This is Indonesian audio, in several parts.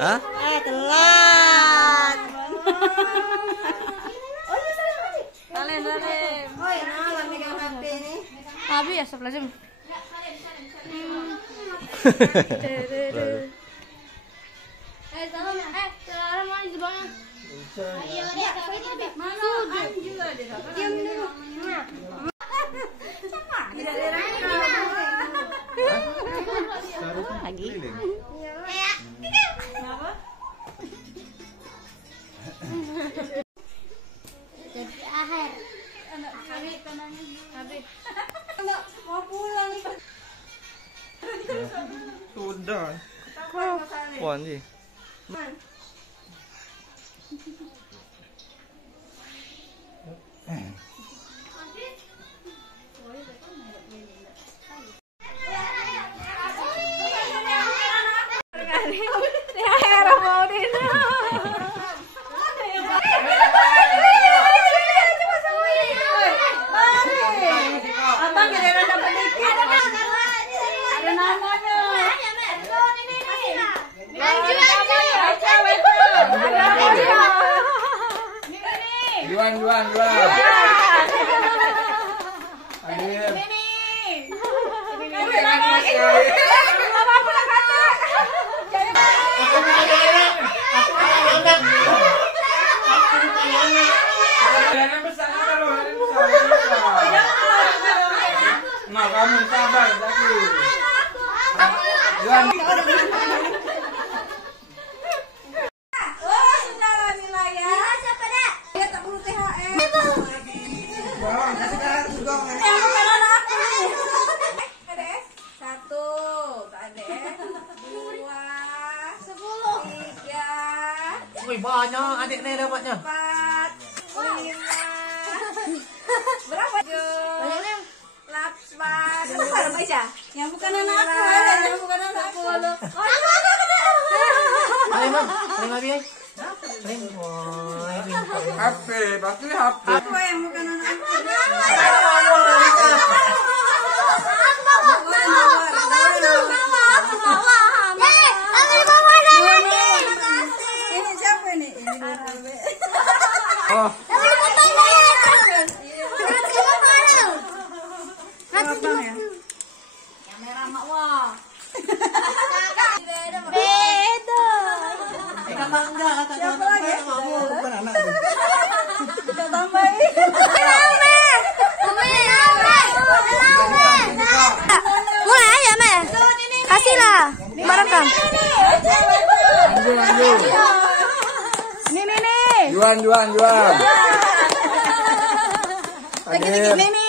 Hah? Telat. Salim. Oh ya, nah, megang HP nih. Abi ya sebelah jam. Salam. Sekarang mana di bawahnya? Mana? Diam dulu. Lagi. Jadi akhir. Abi. Mau pulang nih. Sudah. Puan sih. Ada namanya. Juan. Hadir. Nah, kamu sabar, Zaki. Juan. Wih, banyak adiknya dapatnya. Berapa? Banyaknya. 8. Yang bukan anak aku, yang bukan anak aku. Ayo, Bang. Sering lagi, ya. Sering. Wah, HP, pasti HP. Apa yang bukan anak aku? Ini siapa nih? Ini Oh, yang merah mak wah. kata enggak, kata Siapa lagi? bukan anak tuh. Kita tambahin. Mulai ya, Me. Kasihlah. Barangkah. Lanjut. Nih. Juan. Hadir. Ini.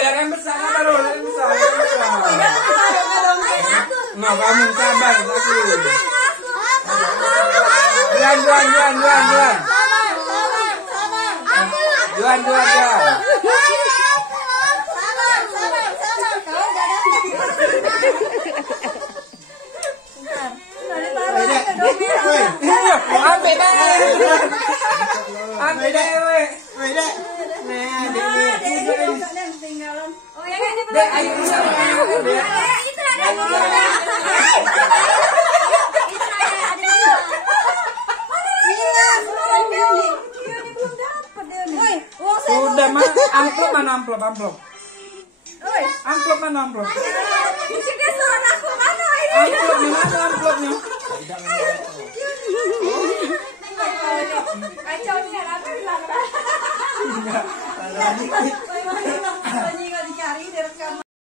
Yang besar baru, yang besar. Nah, kamu sabar, Zaki. Juan. Ambil deh, weh. Oh ya ini Dek, ayo sama Dek. Sudah, amplop mana amplop? Amplop mana amplop? Amplopnya. Kacaunya apa bilang? Nggak dicari direkam.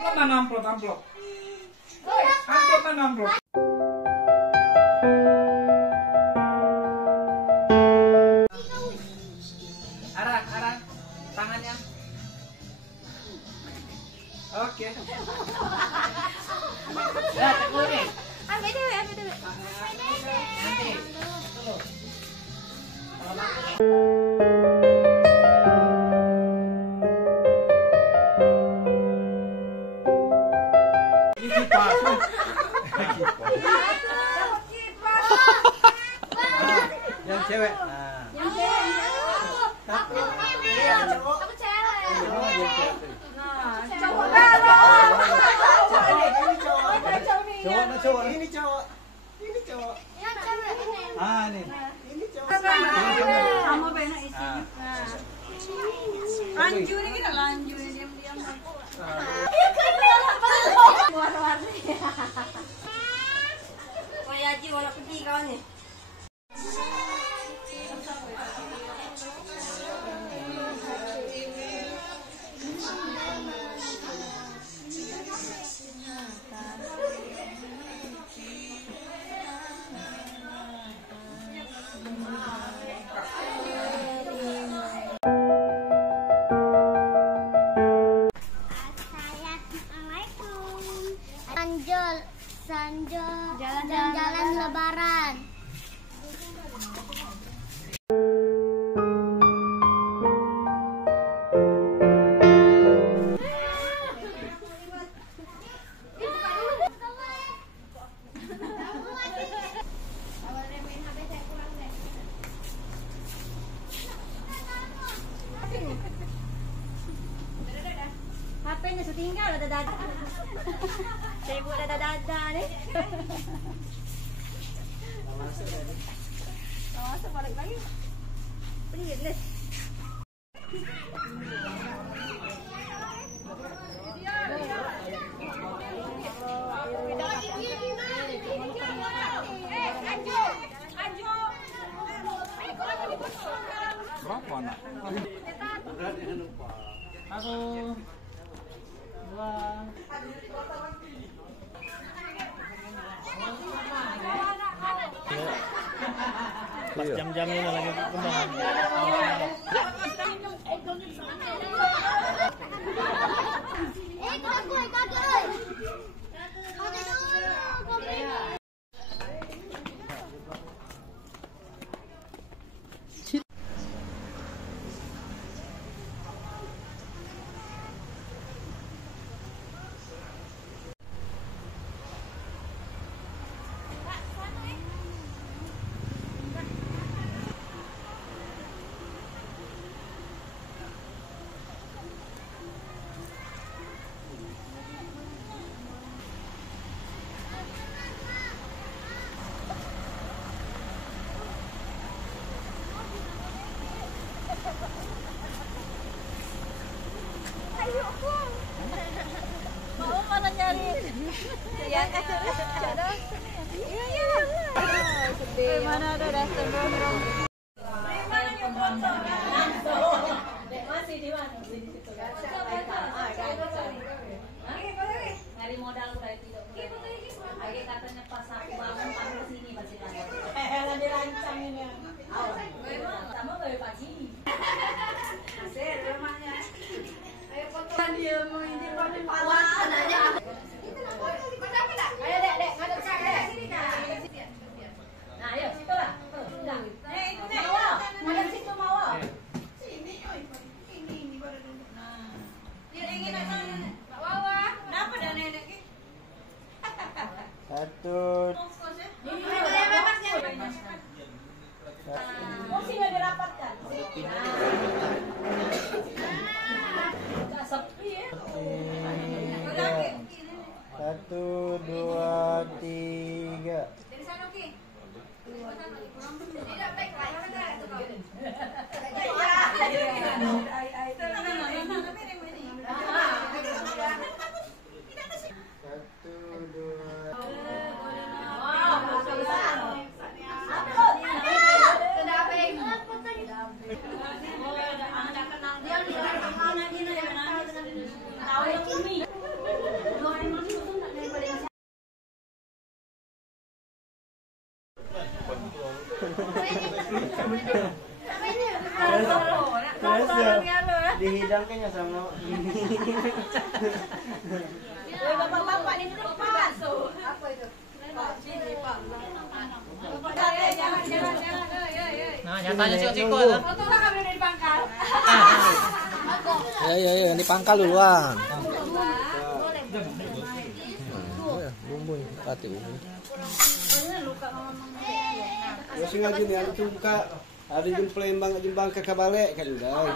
Amplop mana amplop? Amplop mana amplop? Arah tangannya. Oke. Ya, tekuk nih. Ambil dulu. Nanti. Ini kipas. cewek. Nah. Yang cewek. Aku cewek. Nah, cowok baru. Cowok, ini cowok. Ini cowok. Ya cewek ini. Ah, nih. Ini cowok. Sama benar isinya. Lanjut ini kita lanjut diam-diam. Warna-warni. Kayak Haji warna putih kawan nih. Sanjol jalan-jalan lebaran. HP-nya sudah tinggal ada dada. Saya buat dada nih. Masuk balik lagi. Pergi deh. Berapa nak? Satu, dua. Pas jam-jamnya lagi kembang. Mau mana nyari? Ya, ada. Iya. Sedih. Mana ada dasar gondrong. Mana yang motor? Masih di mana? Di situ. Nyari modal udah tidak. Lagi katanya pas aku bangun panggil sini masih ada. Lagi rancang ini. Sama dari pagi. Hasil rumahnya. Ayo foto dia mau ini pakai pala. Anaknya. Ayo dek, ngadep saya. Sini dah. Nah, ayo situ lah. Enggak. Itu nih. Ngadep situ mau. Sini, oi. Ini baru duduk. Nah. Dia ingin apa? Pak Wawa. Kenapa dah nenek ki? Satu. Ini bebasnya. Kursi nggak dirapatkan. Sepi ya. Satu, dua, tiga. Dari sana Ki. Tidak baik Satu, dua. Dihidangkannya sama bapak-bapak ini depan. Apa itu? Sini, Pak. Jangan. Nah, nyatanya sikut-sikut tuh. Foto lah kami dari pangkal. Ya, di pangkal duluan. Bumbu, hati bumbu. Kasi nga din yan, ito ka, ada yung Palembang ke kabalik kan guys.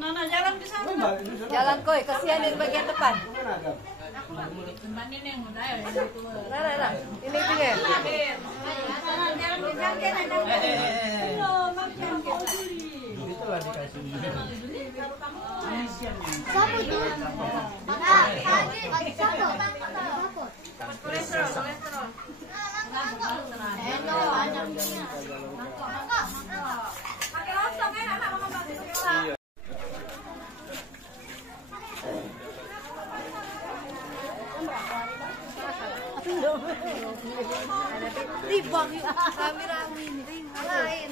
Nana jalan ke sana. Jalan koi, kasihan di bagian depan. Tempatin yang muda ya itu. Nah. Ini tinggal. Itulah dikasih. Sapu tuh. Kolesterol. Pakai lontong enak nak mama bantu. Ribang kami ramin lain.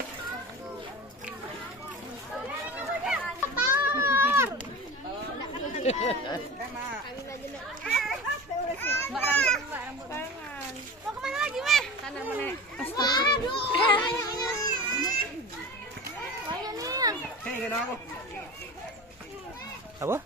Mau kemana lagi, Meh? Kanan mana? Aduh. Banyak nih. Hei, kenapa? Apa?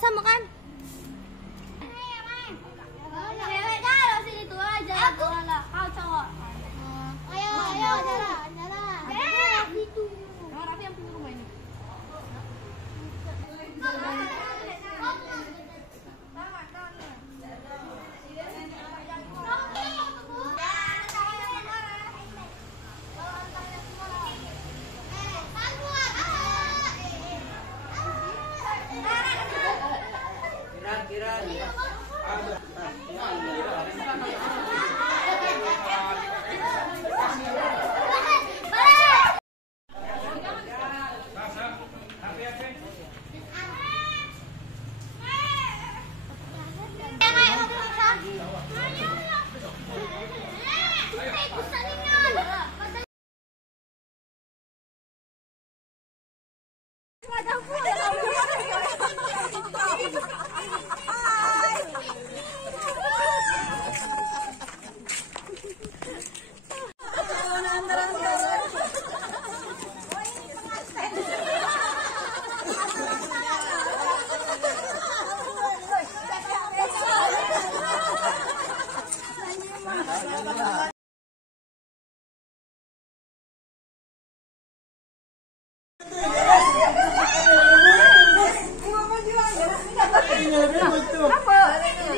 Sama kan? Cewek kalau sini tuh aja. Aku kau cowok. Ayo jalan. Itu. Rafi yang punya rumah ini.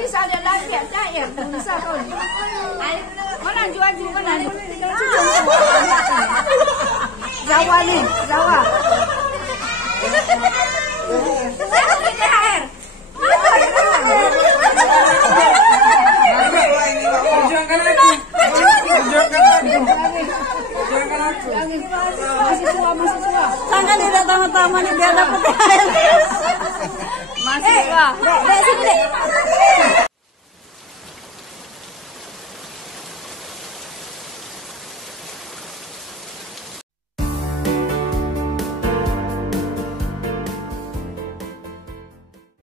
Bisa ada lagi ya, saya bisa kau. Mana jual mana? Jawa nih, Jawa. Masih tua. Jangan tidak tama-tama nih biar dapat air. Masih tua. Dek, sini dek.